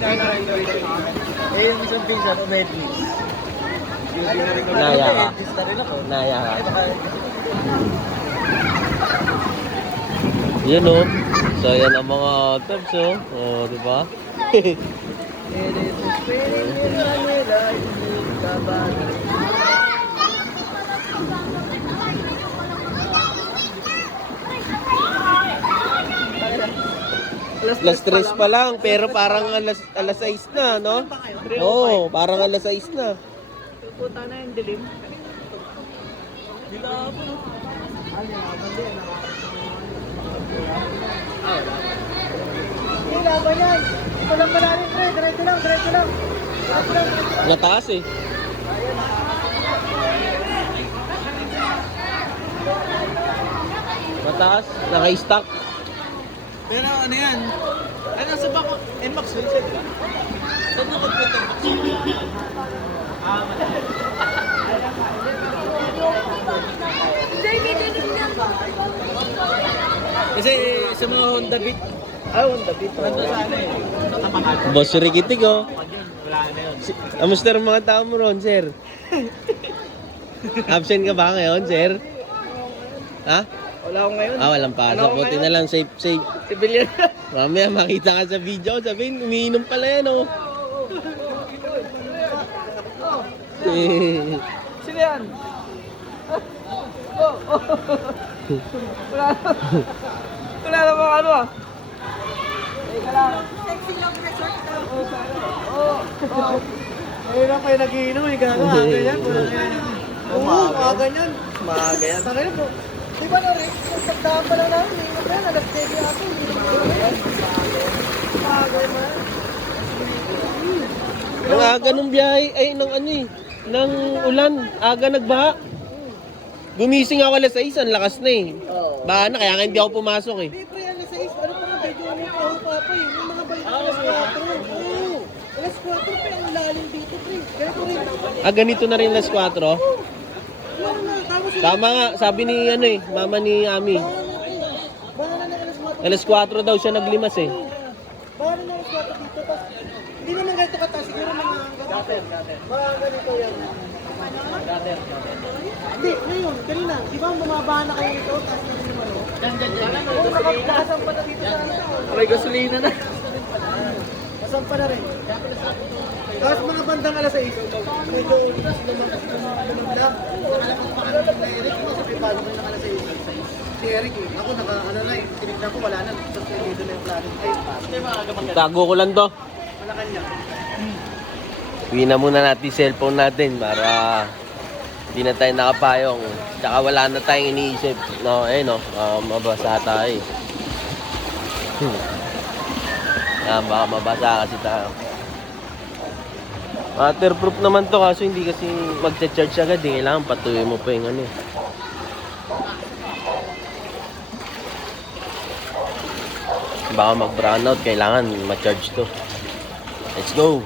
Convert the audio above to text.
Eh, yung isang. Naya ka. Naya ka. Yan o. So, yan ang mga tabs o. Oh, di ba? This is spinning in Manila, hindi Alas 3 pa lang, pero parang alas, alas 6 na, no? Oo, oh, parang alas 6 na. Puta na yung dilim. Hindi, laban yan. Ito lang malalim, pre. Diretso lang. Diretso lang. Nataas eh. Mataas, naka-stack. Pero ano yan? Ay, nasa ba ko? NMAX yun, sir. Saan mo computer box? Kasi sa mga Honda Beat, ah, Honda Beat. Nandun sa ano eh. Boss Rikitig oh. Wala na yun. Si- Kamusta ang mga tao mo ron, sir? Absent ka ba ngayon, sir? Ha? Wala ako ngayon. Ah, walang pasok. Ano Buti na lang, safe, safe. Civilian. Mamaya makita ka sa video, sabihin, umiinom pala yan, oh. Sino yan? Oh, oh. Wala na. Wala na mga ano ah. Teka lang. Sexy lang resort daw. Oh, sana. Oh, oh. Ayun lang kayo nagiinom eh. Gaga, aga yan. Wala na yan. Oo, aga yan. Maaga yan. Taka po. Di ba na rin? Sagdaan pa lang namin. Hindi na yan. Alas 10 ako. Hindi na yan. Maaga man. Ang aga nung biyahe, ay, ng ano eh, ng ulan. Aga nagbaha. Gumising ako alas 6, ang lakas na eh. Baha na, kaya nga hindi ako pumasok eh. Pre, alas 6. Ano pa nga medyo ano pa ako pa pa eh. Yung mga balik alas 4. Oo. Alas 4 pre, ang lalim dito pre. Kaya ko rin. Ah, ganito na rin alas 4. Tama nga, sabi ni ano eh, mama ni Ami. Alas 4. Alas 4 daw siya naglimas eh. Bahala na alas 4 dito. Tapos, hindi naman ganito kataas. Siguro mga gater, gater. Mga ganito yan. Gater, gater. Hindi, ngayon, kanina. Di ba bumaba na kayo nito? Tapos na rin naman. Diyan, diyan, diyan. Oo, naka- nakasampa na dito sa ano. May gasolina na. Nasampa na rin. Tapos mga bandang alas 6, medyo ulitas lumampas lumamdam. Nakalapag na Eric, mo sa pipalo ko ng alas 6. Si Eric eh, ako naka, ano na eh, tinignan ko wala na. Tapos dito na yung plano. Ay, Tago ko lang to. wala kanya. Uwi na muna natin yung cellphone natin para hindi na tayo nakapayong. Tsaka wala na tayong iniisip. No, eh no, uh, mabasa tayo. eh. Hmm. Yan, baka mabasa kasi tayo. Waterproof naman to kaso hindi kasi magcha-charge agad eh. Kailangan patuloy mo pa yung ano eh. Baka mag-brownout, kailangan ma-charge to. Let's go!